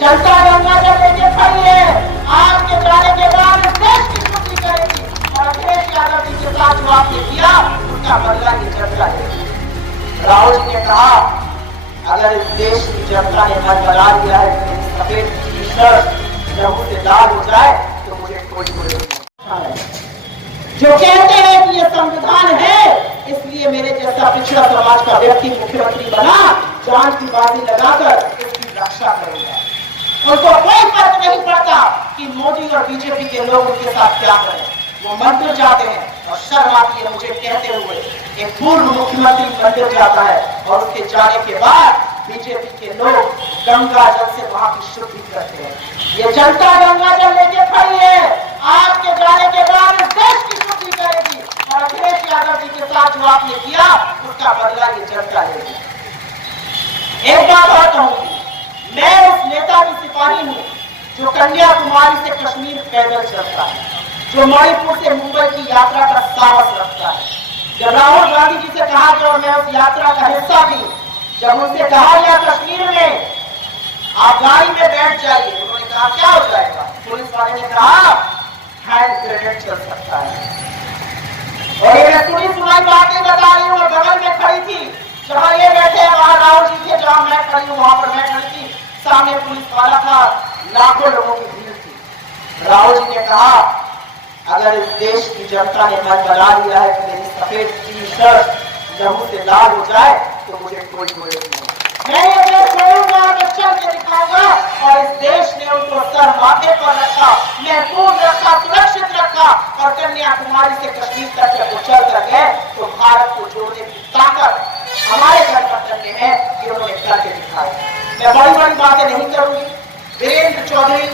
जनता गंगा जल लेके खड़ी है। आपके जाने के बाद इस देश की शुद्धि करेगी और अखिलेश यादव जी के साथ जो आपने किया उसका बदला ये जनता लेगी। राहुल जी ने कहा अगर इस देश की जनता ने मन बना लिया है कि मेरी सफेद टी शर्ट लहू से लाल हो जाए तो मुझे कोई नहीं। जो कहते हैं कि ये संविधान है इसलिए मेरे जैसा पिछड़ा समाज का व्यक्ति मुख्यमंत्री बना जान की बाजी लगाकर इसकी रक्षा करेगा। उनको कोई फर्क नहीं पड़ता कि मोदी और बीजेपी के लोग उनके साथ क्या करें। वो मंदिर जाते हैं और शर्म आती है मुझे कहते हुए एक पूर्व मुख्यमंत्री मंदिर जाता है और उसके जाने के बाद बीजेपी के लोग गंगा जल से वहां की शुद्धि करते हैं। ये जनता गंगा जल लेके खड़ी है। आपके जाने के बाद इस देश की शुद्धि करेगी और अखिलेश यादव जी के साथ जो आपने किया उसका बदला ये जनता लेगी। एक बात और कहूंगी, मैं उस नेता की सिपाही हूं जो कन्याकुमारी से कश्मीर पैदल चलता है, जो मणिपुर से मुंबई की यात्रा का साहस रखता है। जब राहुल गांधी जी से कहा गया मैं उस यात्रा का हिस्सा भी, जब उनसे कहा गया कश्मीर में आप गाड़ी में बैठ जाइए, उन्होंने कहा क्या हो जाएगा? पुलिस वाले ने कहा हैंड ग्रेनेड चल सकता है। और ये सुनी सुनाई बातें बता रही हूँ, बगल में खड़ी थी जहां ये बैठे हैं वहां राहुल जी थे, जहां मैं खड़ी हूं वहां पर मैं खड़ी थी, सामने पुलिस वाला था, लाखों लोगों की भीड़ थी। राहुल जी ने कहा अगर इस देश की जनता ने मन बना लिया है कि मेरी सफेद टी शर्ट लहू से लाल हो जाए तो मुझे कोई नहीं। मैं ये देश छोड़ूंगा और चल के दिखाऊंगा। और इस देश ने उनको सर माथे पर रखा, महफूज रखा, सुरक्षित रखा और कन्याकुमारी से कश्मीर तक जब वो चल कर गए तो भारत को जोड़ने की ताकत हमारे गठबंधन में है, ये उन्होंने करके दिखाया। मैं बड़ी बड़ी बातें नहीं करूंगी। वीरेंद्र चौधरी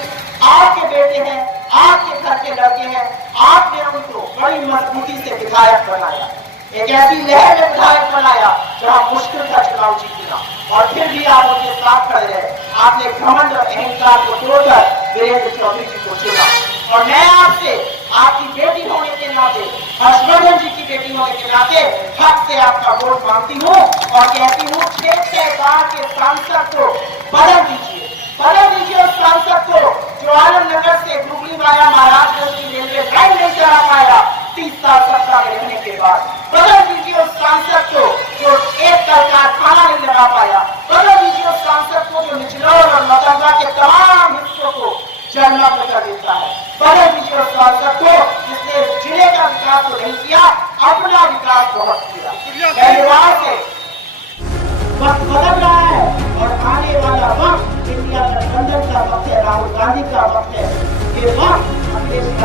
आपके बेटे हैं, आपके घर के लड़के हैं, आपने उनको बड़ी मजबूती से विधायक बनाया, एक ऐसी लहर में विधायक बनाया जहां मुश्किल का चुनाव जीतना और फिर भी आप उनके साथ खड़े रहे। आपने घमंड और अहंकार को तोड़कर वीरेंद्र चौधरी जी को चुना। और मैं आपसे आपकी बेटी होने के नाते, हर्षवर्धन जी की बेटी होने के नाते हक से आपका वोट मांगती हूँ और कहती हूँ 6 बार के सांसद को बदल दीजिए उस सांसद को जो आलमनगर से गुगली वाया महाराजगंज की रेलवे लाइन नहीं चला पाया 30 साल सत्ता में रहने के बाद। बदल दीजिए उस सांसद को जो एक कारखाना नहीं लगा पाया। बदल दीजिए उस सांसद को जो निचलौर और मतंगा के तमाम हिस्सों को जलमग्न कर देता है। बदल दीजिए उस सांसद को जिसने जिले का विकास तो नहीं किया, अपना विकास बहुत किया। धन्यवाद से वक्त बदल रहा है और आने वाला वक्त इंडिया गठबंधन का वक्त है, राहुल गांधी का वक्त है। ये वक्त अखिलेश